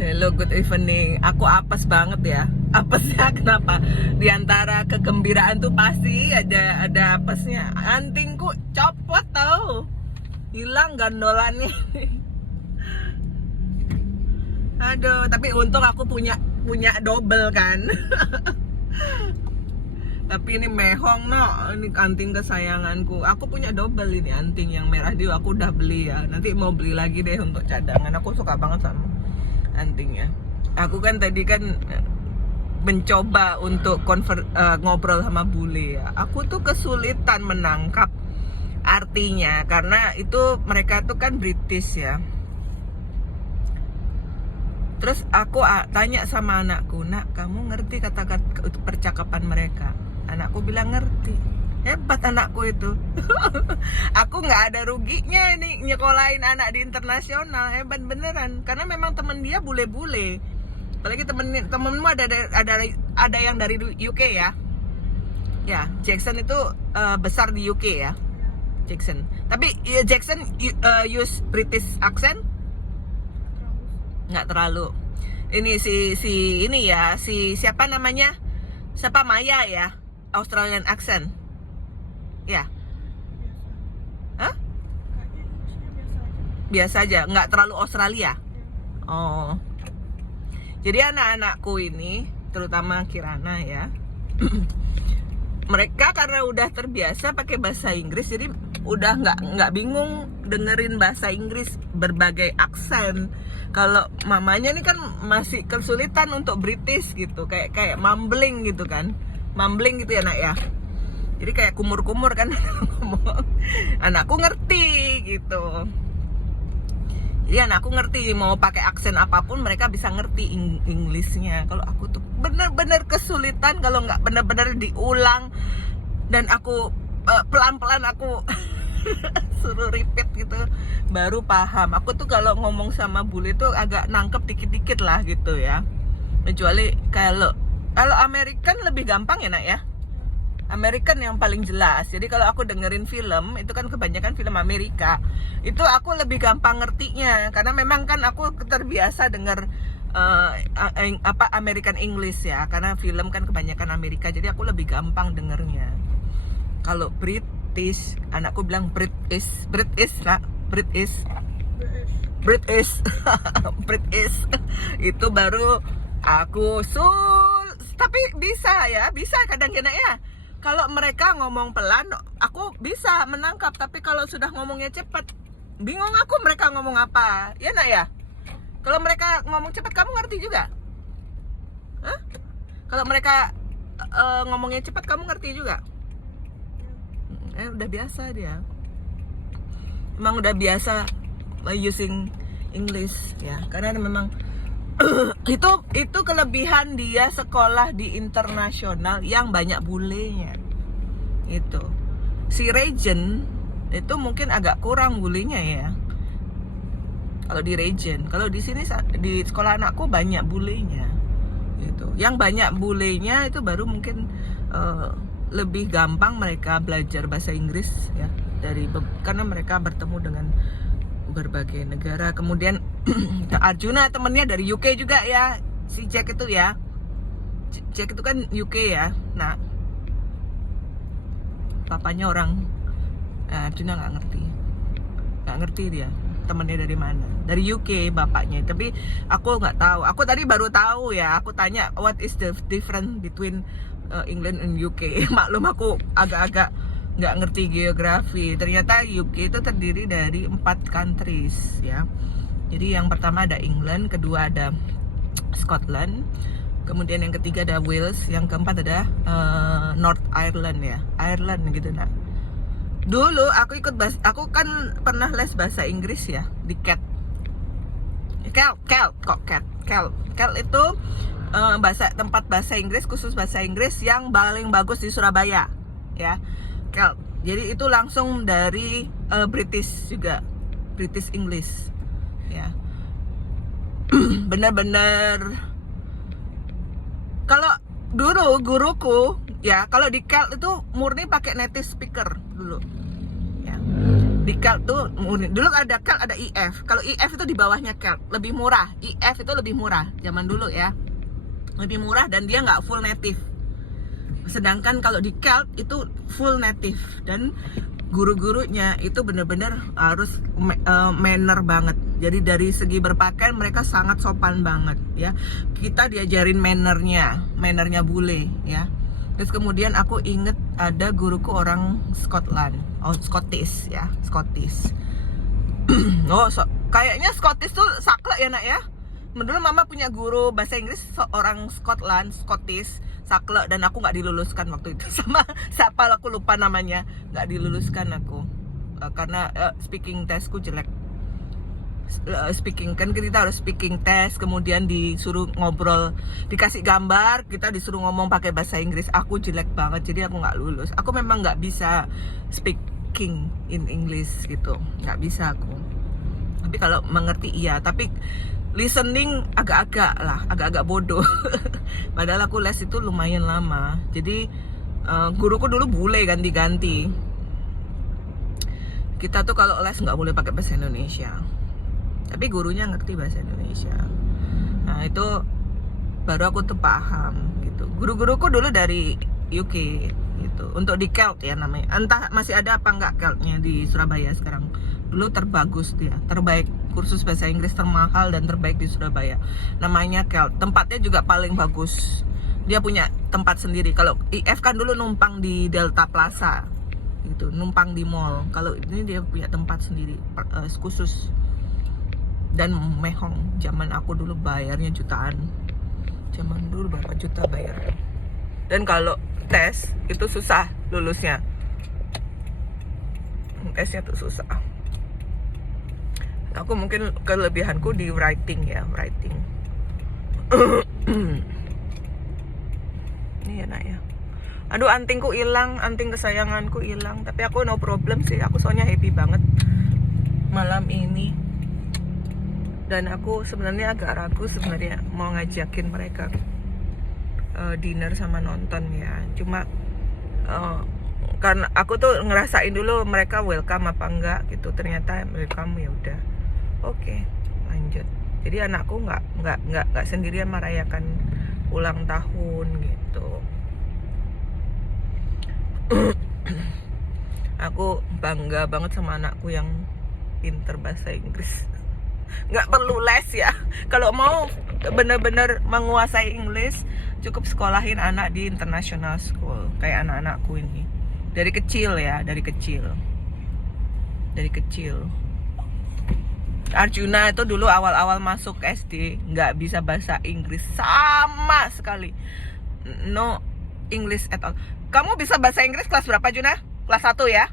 Hello, good evening. Aku apes banget ya. Apesnya kenapa? Di antara kegembiraan tuh pasti ada apesnya. Antingku copot tau. Hilang gandolannya. Aduh, tapi untung aku punya double kan. Tapi ini mehong no, ini anting kesayanganku. Aku punya double ini anting yang merah dia aku udah beli ya. Nanti mau beli lagi deh untuk cadangan. Aku suka banget sama antingnya. Aku kan tadi kan mencoba untuk ngobrol sama bule ya. Aku tuh kesulitan menangkap artinya karena itu mereka tuh kan British ya. Terus aku tanya sama anakku, "Nak, kamu ngerti kata-kata percakapan mereka?" Anakku bilang ngerti. Hebat anakku itu. Aku nggak ada ruginya nih nyekolahin anak di internasional. Hebat beneran. Karena memang temen dia bule-bule. Apalagi temenmu ada yang dari UK ya. Ya, Jackson itu besar di UK ya. Jackson. Tapi Jackson use British accent? Nggak terlalu. Ini si ini ya, si siapa namanya? Siapa Maya ya? Australian accent. Ya. Hah? Biasa aja, nggak terlalu Australia. Oh. Jadi anak-anakku ini, terutama Kirana ya, mereka karena udah terbiasa pakai bahasa Inggris, jadi udah nggak bingung dengerin bahasa Inggris berbagai aksen. Kalau mamanya nih kan masih kesulitan untuk British gitu, kayak mumbling gitu kan, mumbling gitu ya nak ya. Jadi kayak kumur-kumur kan ngomong. Anakku ngerti gitu. Iya, anakku ngerti mau pakai aksen apapun mereka bisa ngerti Inggrisnya. Kalau aku tuh bener-bener kesulitan kalau nggak bener-bener diulang dan aku pelan-pelan aku suruh repeat gitu baru paham. Aku tuh kalau ngomong sama bule tuh agak nangkep dikit-dikit lah gitu ya. Kecuali kalau American lebih gampang ya nak ya. American yang paling jelas. Jadi kalau aku dengerin film, itu kan kebanyakan film Amerika. Itu aku lebih gampang ngertinya karena memang kan aku terbiasa denger American English ya. Karena film kan kebanyakan Amerika, jadi aku lebih gampang dengernya. Kalau British, anakku bilang British nak, British. Itu baru aku tapi bisa kadang-kadang ya. Kalau mereka ngomong pelan, aku bisa menangkap. Tapi kalau sudah ngomongnya cepat, bingung aku mereka ngomong apa. Ya nak ya? Kalau mereka ngomong cepat, kamu ngerti juga? Hah? Kalau mereka ngomongnya cepat, kamu ngerti juga? Udah biasa dia. Emang udah biasa using English ya. Karena memang itu kelebihan dia sekolah di internasional yang banyak bulenya. Itu si Regent itu mungkin agak kurang bulenya ya. Kalau di Regent, kalau di sini di sekolah anakku banyak bulenya. Gitu. Yang banyak bulenya itu baru mungkin lebih gampang mereka belajar bahasa Inggris ya karena mereka bertemu dengan berbagai negara. Kemudian Arjuna temennya dari UK juga ya, si Jack itu ya. Jack itu kan UK ya. Nah, papanya orang Arjuna nggak ngerti dia temennya dari mana. Dari UK bapaknya. Tapi aku nggak tahu. Aku tadi baru tahu ya. Aku tanya what is the difference between England and UK. Maklum aku agak-agak nggak ngerti geografi. Ternyata UK itu terdiri dari 4 countries ya. Jadi yang pertama ada England, kedua ada Scotland, kemudian yang ketiga ada Wales, yang keempat ada North Ireland ya, Ireland gitu nak. Dulu aku kan pernah les bahasa Inggris ya di Cat itu tempat bahasa Inggris khusus bahasa Inggris yang paling bagus di Surabaya ya. Jadi itu langsung dari British juga, British English ya. Bener-bener kalau dulu guruku ya, kalau di Cal itu murni pakai native speaker dulu ya. Di Kelt tuh dulu ada Kelt, ada IF. Kalau IF itu di bawahnya Kelt, lebih murah. IF itu lebih murah zaman dulu ya, lebih murah dan dia nggak full native. Sedangkan kalau di Kelt itu full native dan guru-gurunya itu bener-bener harus manner banget. Jadi dari segi berpakaian mereka sangat sopan banget ya. Kita diajarin mannernya bule ya. Terus kemudian aku inget ada guruku orang Scottish ya, Scottish. Kayaknya Scottish tuh saklek ya nak ya. Dulu mama punya guru bahasa Inggris orang Scottish, saklek, dan aku nggak diluluskan waktu itu sama siapa aku lupa namanya, nggak diluluskan aku karena speaking testku jelek. Speaking kan kita harus speaking test, kemudian disuruh ngobrol, dikasih gambar, kita disuruh ngomong pakai bahasa Inggris. Aku jelek banget, jadi aku nggak lulus. Aku memang nggak bisa speaking in English gitu, nggak bisa aku. Tapi kalau mengerti iya, tapi listening agak-agak bodoh. Padahal aku les itu lumayan lama. Jadi guruku dulu bule ganti-ganti. Kita tuh kalau les nggak boleh pakai bahasa Indonesia. Tapi gurunya ngerti bahasa Indonesia. Nah itu baru aku tuh paham gitu. Guru-guruku dulu dari UK gitu. Untuk di Kelt ya namanya. Entah masih ada apa nggak Keltnya di Surabaya sekarang. Dulu terbagus dia, terbaik. Kursus bahasa Inggris termahal dan terbaik di Surabaya. Namanya Kelt. Tempatnya juga paling bagus. Dia punya tempat sendiri. Kalau IF kan dulu numpang di Delta Plaza gitu, numpang di mall. Kalau ini dia punya tempat sendiri khusus. Dan mehong. Zaman aku dulu bayarnya jutaan. Zaman dulu berapa juta bayar. Dan kalau tes itu susah lulusnya. Tesnya tuh susah. Aku mungkin kelebihanku di writing ya, writing. Ini ya nak ya. Aduh, antingku hilang, anting kesayanganku hilang. Tapi aku no problem sih, aku soalnya happy banget malam ini. Dan aku sebenarnya agak ragu sebenarnya mau ngajakin mereka dinner sama nonton ya. Cuma karena aku tuh ngerasain dulu mereka welcome apa enggak gitu. Ternyata welcome, ya udah. Oke, lanjut. Jadi anakku nggak sendirian merayakan ulang tahun gitu. Aku bangga banget sama anakku yang pinter bahasa Inggris. Nggak perlu les ya. Kalau mau bener-bener menguasai Inggris, cukup sekolahin anak di international school kayak anak-anakku ini. Dari kecil ya, dari kecil. Arjuna itu dulu awal-awal masuk SD nggak bisa bahasa Inggris sama sekali. No English at all. Kamu bisa bahasa Inggris kelas berapa, Juna? Kelas 1 ya?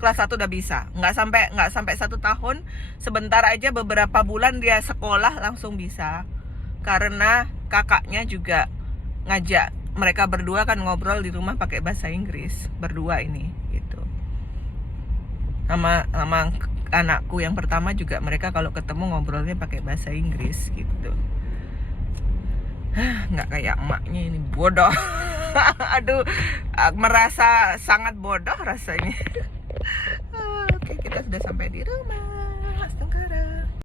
Kelas 1 udah bisa. Nggak sampai 1 tahun, sebentar aja beberapa bulan dia sekolah langsung bisa. Karena kakaknya juga ngajak mereka berdua kan ngobrol di rumah pakai bahasa Inggris, berdua ini gitu. Sama anakku yang pertama juga mereka kalau ketemu ngobrolnya pakai bahasa Inggris gitu. Nggak kayak emaknya ini, bodoh. Aduh, merasa sangat bodoh rasanya. Oke, kita sudah sampai di rumah.